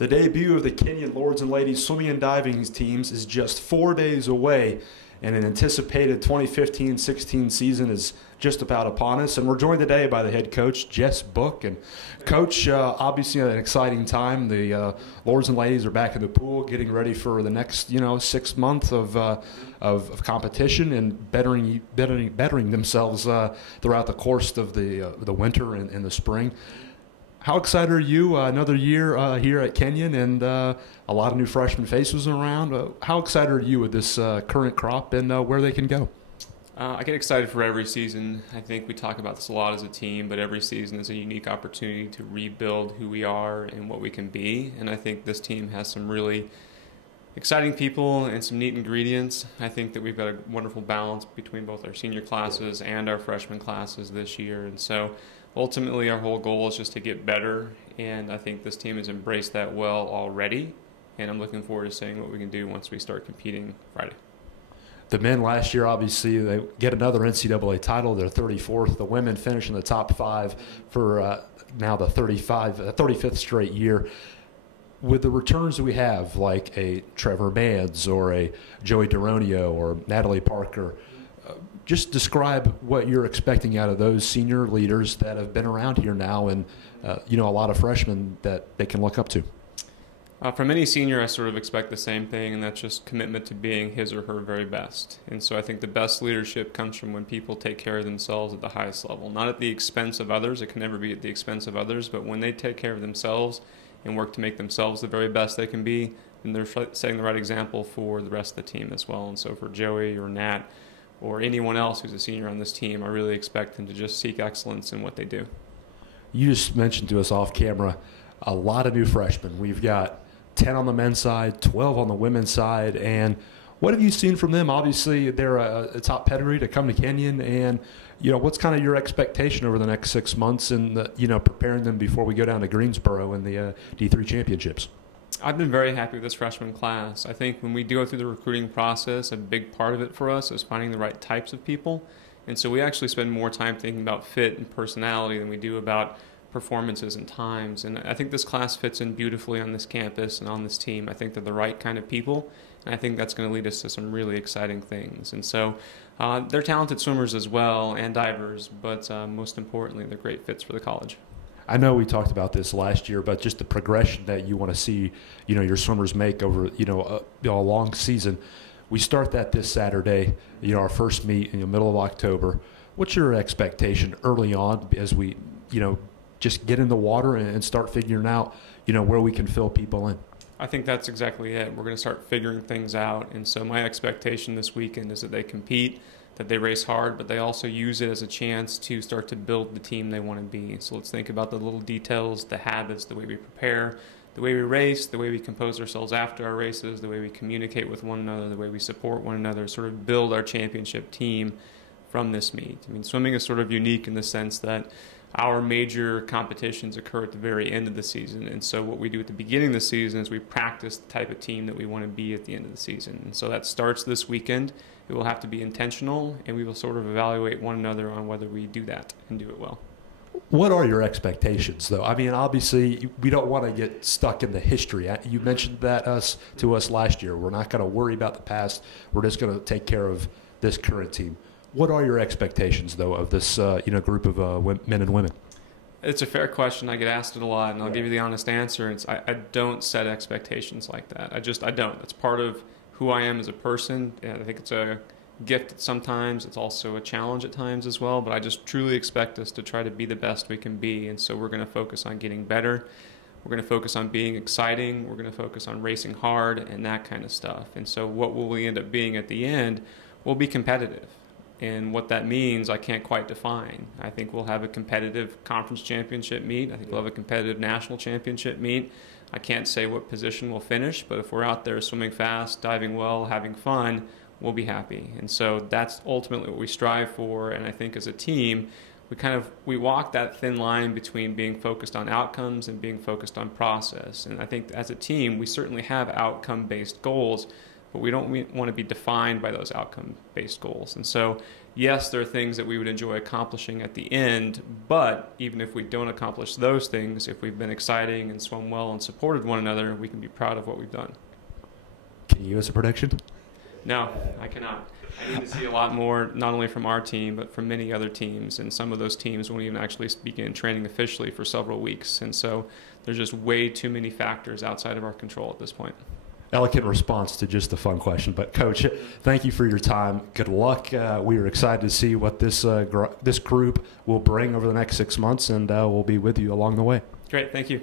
The debut of the Kenyon Lords and Ladies Swimming and Diving teams is just 4 days away, and an anticipated 2015-16 season is just about upon us. And we're joined today by the head coach, Jess Book. And Coach, obviously an exciting time. The Lords and Ladies are back in the pool, getting ready for the next 6 months of competition and bettering themselves throughout the course of the winter and the spring. How excited are you? Another year here at Kenyon, and a lot of new freshman faces around. How excited are you with this current crop and where they can go? I get excited for every season. I think we talk about this a lot as a team, but every season is a unique opportunity to rebuild who we are and what we can be. And I think this team has some really exciting people and some neat ingredients. I think that we've got a wonderful balance between both our senior classes and our freshman classes this year. And so ultimately our whole goal is just to get better, and I think this team has embraced that well already, and I'm looking forward to seeing what we can do once we start competing Friday. The men last year, obviously, they get another NCAA title. They're 34th. The women finish in the top 5 for now the 35th straight year. With the returns that we have, like a Trevor Bands or a Joey Deronio or Natalie Parker, just describe what you're expecting out of those senior leaders that have been around here now, and a lot of freshmen that they can look up to. From any senior, I sort of expect the same thing, and that's just commitment to being his or her very best. And so I think the best leadership comes from when people take care of themselves at the highest level, not at the expense of others. It can never be at the expense of others, but when they take care of themselves and work to make themselves the very best they can be, then they're setting the right example for the rest of the team as well. And so for Joey or Nat or anyone else who's a senior on this team, I really expect them to just seek excellence in what they do. You just mentioned to us off camera a lot of new freshmen. We've got 10 on the men's side, 12 on the women's side, and what have you seen from them? Obviously, they're a top pedigree to come to Kenyon, and what's kind of your expectation over the next 6 months and preparing them before we go down to Greensboro in the D3 championships? I've been very happy with this freshman class. I think when we do go through the recruiting process, a big part of it for us is finding the right types of people. And so we actually spend more time thinking about fit and personality than we do about performances and times. And I think this class fits in beautifully on this campus and on this team. I think they're the right kind of people, and I think that's going to lead us to some really exciting things. And so they're talented swimmers as well and divers, but most importantly, they're great fits for the college. I know we talked about this last year, but just the progression that you want to see, your swimmers make over, a long season. We start that this Saturday, our first meet in the middle of October. What's your expectation early on as we, just get in the water and start figuring out, where we can fill people in? I think that's exactly it. We're going to start figuring things out. And so my expectation this weekend is that they compete, that they race hard, but they also use it as a chance to start to build the team they want to be. So let's think about the little details, the habits, the way we prepare, the way we race, the way we compose ourselves after our races, the way we communicate with one another, the way we support one another, sort of build our championship team from this meet. I mean, swimming is sort of unique in the sense that our major competitions occur at the very end of the season, and so what we do at the beginning of the season is we practice the type of team that we want to be at the end of the season. And so that starts this weekend. It will have to be intentional, and we will sort of evaluate one another on whether we do that and do it well. What are your expectations, though? I mean, obviously, we don't want to get stuck in the history. You mentioned that to us last year. We're not going to worry about the past. We're just going to take care of this current team. What are your expectations, though, of this group of men and women? It's a fair question. I get asked it a lot, and I'll give you the honest answer. I don't set expectations like that. I don't. It's part of who I am as a person. And I think it's a gift sometimes. It's also a challenge at times as well. But I just truly expect us to try to be the best we can be. And so we're going to focus on getting better. We're going to focus on being exciting. We're going to focus on racing hard and that kind of stuff. And so what will we end up being at the end? We'll be competitive. And what that means, I can't quite define. I think we'll have a competitive conference championship meet. I think we'll have a competitive national championship meet. I can't say what position we'll finish, but if we're out there swimming fast, diving well, having fun, we'll be happy. And so that's ultimately what we strive for. And I think as a team, we walk that thin line between being focused on outcomes and being focused on process. And I think as a team, we certainly have outcome-based goals, but we don't want to be defined by those outcome-based goals. And so, yes, there are things that we would enjoy accomplishing at the end, but even if we don't accomplish those things, if we've been exciting and swum well and supported one another, we can be proud of what we've done. Can you give us a prediction? No, I cannot. I need to see a lot more, not only from our team, but from many other teams. And some of those teams won't even actually begin training officially for several weeks. And so there's just way too many factors outside of our control at this point. Elegant response to just a fun question. But, Coach, thank you for your time. Good luck. We are excited to see what this group will bring over the next 6 months, and we'll be with you along the way. Great. Thank you.